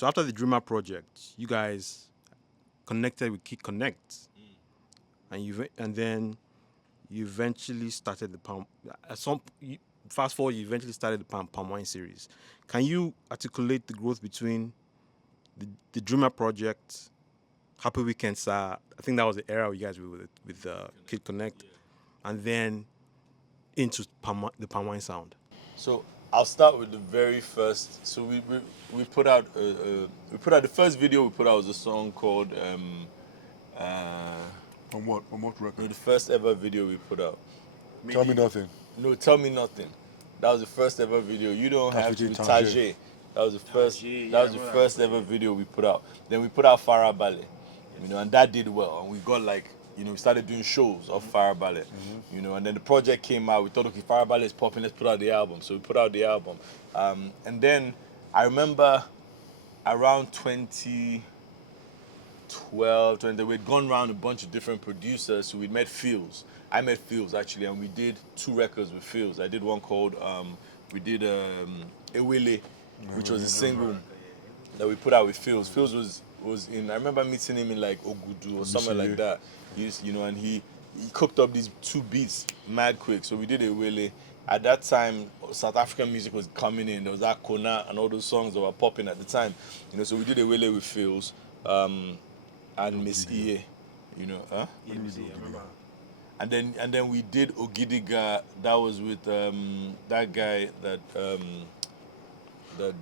So after the Dreamer project, you guys connected with Kid Connect, and then you eventually started the Palm. Fast forward, you eventually started the Palm Wine series. Can you articulate the growth between the Dreamer project, Happy Weekend, Sir? I think that was the era you guys were with Kid Connect, and then into the Palm Wine sound. So I'll start with the very first. So we put out the first video we put out was a song called On what? On what no, record? the first ever video we put out. Tell me nothing. No, Tell Me Nothing. That was the first ever video. You Don't That's Have to with Tajay. That was the first. Tajay, That was yeah, the I first ever video we put out. Then we put out Farah Ballet, and that did well. And we got we started doing shows of Farah Ballet, and then the project came out. We thought, okay, Farah Ballet is popping. Let's put out the album. So we put out the album. And then I remember around 2012, we'd gone around a bunch of different producers. So we met Fields. I met Fields actually, and we did 2 records with Fields. I did one called Ewele, which was a single that we put out with Fields. Fields was in. I remember meeting him in like Ogudu or somewhere like that. And he cooked up these 2 beats mad quick. So we did Ewele. At that time, South African music was coming in. There was that Kona and all those songs that were popping at the time. So we did Ewele with Fields, and Miss Iye. Huh? Yeah, I remember. And then we did Ogidiga. That was with that guy that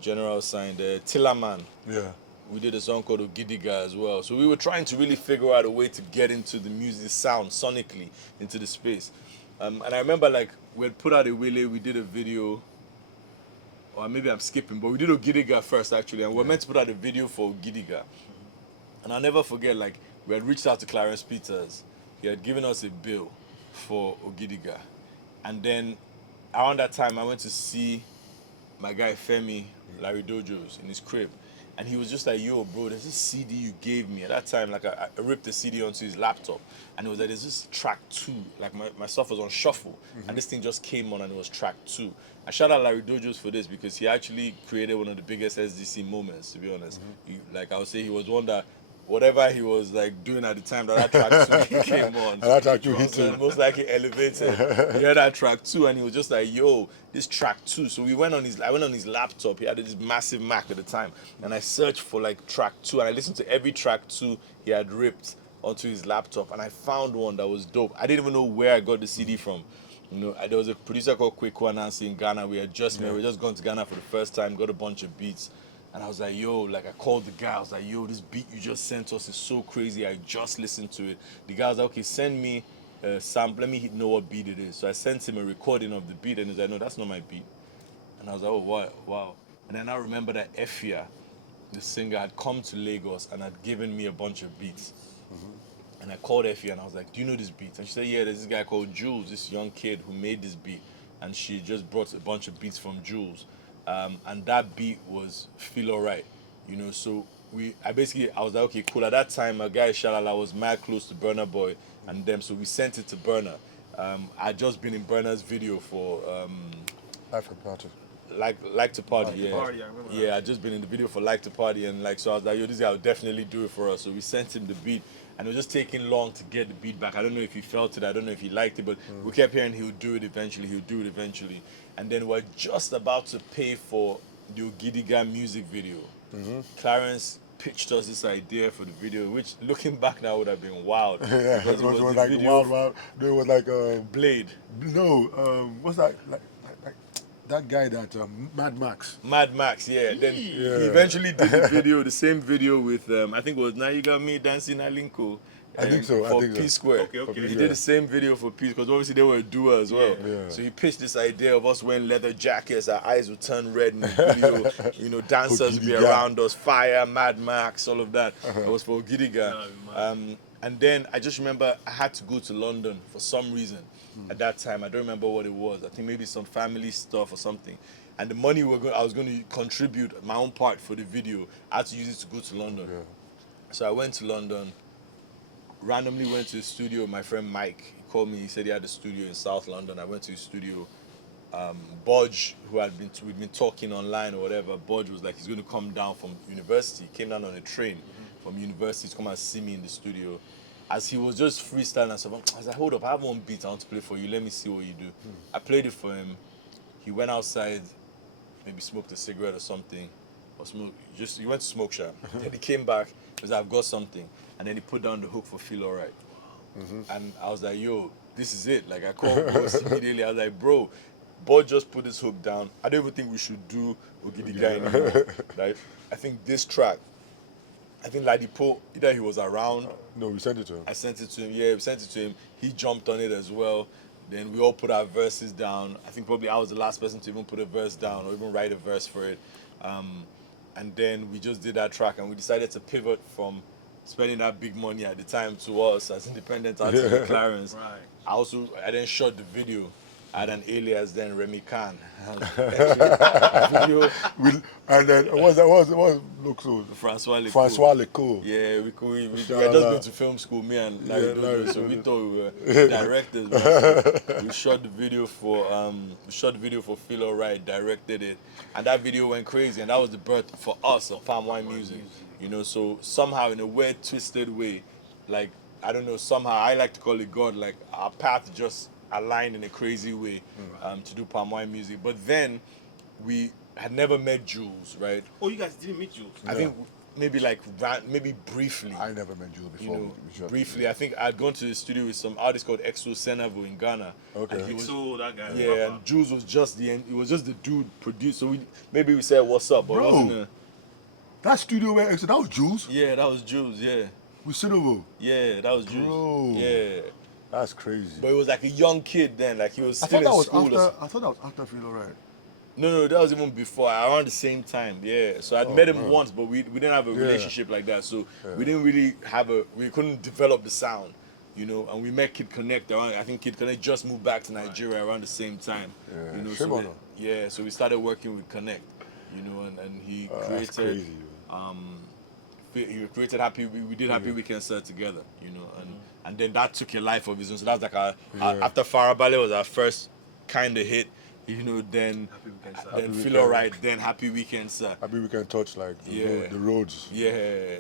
General signed, Tillerman. Yeah. We did a song called Ogidiga as well. So we were trying to really figure out a way to get into the music sound sonically into the space. And I remember we had put out a Wele, we did a video, or maybe I'm skipping, but we did Ogidiga first actually, and we were meant to put out a video for Ogidiga. And I'll never forget, we had reached out to Clarence Peters. He had given us a bill for Ogidiga. And then around that time, I went to see my guy Femi, Larry Dojos, in his crib. And he was just like, yo, bro, there's this CD you gave me. At that time, I ripped the CD onto his laptop. And it was like, there's this track 2. My stuff was on shuffle. And this thing just came on and it was track 2. I shout out Larry Dojos for this because he actually created one of the biggest SDC moments, to be honest. I would say he was one that, whatever he was doing at the time that track 2 came on. And that track 2 hit him. Most likely elevated. He heard that track 2 and he was just like, yo, this track 2. So I went on his laptop. He had this massive Mac at the time. And I searched for track 2 and I listened to every track 2 he had ripped onto his laptop. And I found one that was dope. I didn't even know where I got the CD from. There was a producer called Kweku Anansi in Ghana. We had just met. We had just gone to Ghana for the first time, got a bunch of beats. And I was like, yo, I called the guy. I was like, yo, this beat you just sent us is so crazy. I just listened to it. The guy was like, okay, send me a sample. Let me know what beat it is. So I sent him a recording of the beat, and he's like, no, that's not my beat. And I was like, oh, wow. And then I remember that Efia, the singer, had come to Lagos and had given me a bunch of beats. And I called Effie and I was like, do you know this beat? And she said, yeah, there's this guy called Jules, this young kid who made this beat. And she just brought a bunch of beats from Jules. And that beat was Feel Alright. So I was like, okay, cool. At that time, my guy Shalala was mad close to Burna Boy and them, so we sent it to Burna. I'd just been in Burna's video for After party. Like to Party, yeah. Party, I remember Yeah, I'd just been in the video for Like to Party, and so I was like, yo, this guy will definitely do it for us. So we sent him the beat, and it was just taking long to get the beat back. I don't know if he felt it, I don't know if he liked it, but we kept hearing he'll do it eventually. And then we're just about to pay for the Ogidiga music video. Clarence pitched us this idea for the video, which looking back now would have been wild. Yeah, because it was the like video wild. It was like Blade. no, what's that? Like that guy that Mad Max. Mad Max, yeah. Then he eventually did the video, the same video with I think it was Now You Got Me Dancing Alinko. I think so. For P Square. Okay. He did the same video for P because obviously they were a duo as well. Yeah. So he pitched this idea of us wearing leather jackets, our eyes would turn red in the video, dancers would be Ogidiga. around us, fire, Mad Max, all of that. It was for Ogidiga. And then I just remember I had to go to London for some reason at that time. I don't remember what it was. I think maybe some family stuff or something. And the money I was going to contribute my own part for the video. I had to use it to go to London. Yeah. So I went to London, randomly went to the studio with my friend Mike. He called me, he said he had a studio in South London. I went to his studio, Bodge, we'd been talking online or whatever, Bodge was like, he's going to come down from university. He came down on a train from university to come and see me in the studio. As he was just freestyling and stuff, I was like, hold up, I have one beat I want to play for you. Let me see what you do. I played it for him. He went outside, maybe smoked a cigarette or something, or he went to smoke shop. Then he came back, he was like, I've got something. And then he put down the hook for Feel Alright. And I was like, yo, this is it. Like, I called Boss immediately. I was like, bro, Bod just put this hook down. I don't even think we should do Ogidi Guy anymore. Like, I think this track, I think Ladipo, either he was around. No, we sent it to him. I sent it to him. Yeah, we sent it to him. He jumped on it as well. Then we all put our verses down. I think probably I was the last person to even put a verse down or even write a verse for it. And then we just did that track, and we decided to pivot from spending that big money at the time to us as independent artists with Clarence. Right. I then shot the video. I had an alias then, Remy Khan. Video, And then what was look so Francois Lecour. Francois Lecour. Yeah, we had just Inshallah. been to film school, me and Larry Yeah, Dodo, Larry so we Dodo. thought we were directors. Man. So we shot the video for Feel Alright, directed it, and that video went crazy, and that was the birth for us of Palm Wine Music. You know, so somehow in a weird, twisted way, like I don't know, somehow I like to call it God, like our path just aligned in a crazy way to do Palm Wine Music. But then we had never met Jules, right? Oh, you guys didn't meet Jules? I think maybe maybe briefly. I never met Jules You before. know, we shot. briefly. I think I'd gone to the studio with some artist called Exo Senavo in Ghana. Okay. And he was, So that guy. yeah, and Jules was just the dude produced. So maybe we said what's up, but Bro. it wasn't That studio where that was Jules. yeah, that was Jules. Yeah, We sit over. yeah, that was Jules. Bro. Yeah, That's crazy. but it was like a young kid then, like he was I still thought that in was school. after. I thought that was after Feel Alright. No, that was even before, around the same time. Yeah, so I'd met him bro. once, but we didn't have a Yeah. relationship like that. So we didn't really we couldn't develop the sound, you know. And we met Kid Connect around. I think Kid Connect just moved back to Nigeria around the same time. Yeah, You know, shame so on him. so we started working with Connect, you know, and he That's created crazy. he created Happy. We did Happy Weekend Sir together, you know, and then that took a life of his own. So that was like our after Farabale was our first kind of hit, you know. Then Happy Weekend, sir. then Happy Feel Weekend. Alright. Then Happy Weekend Sir. Maybe we can touch like the, Yeah. the roads. Yeah,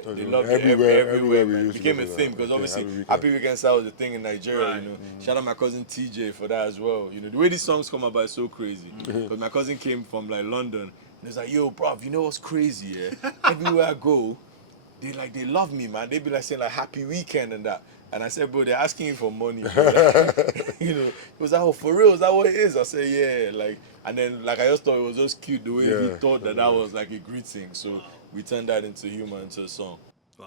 So they the- loved it everywhere everywhere. we Man. It used to became go a to thing that. because Okay, obviously Happy Weekend. Happy Weekend Sir was a thing in Nigeria, Right. you know. Shout out my cousin TJ for that as well. You know, the way these songs come about is so crazy. Because my cousin came from like London and he's like, yo, bruv, you know what's crazy, yeah? Everywhere I go, they love me, man. They be like saying like Happy Weekend and that. And I said, bro, they're asking you for money. Bro. You know, he was like, oh, for real? Is that what it is? I said, yeah. Like, and then like I just thought it was just cute the way he Yeah. thought that was like a greeting. So we turned that into humor into a song.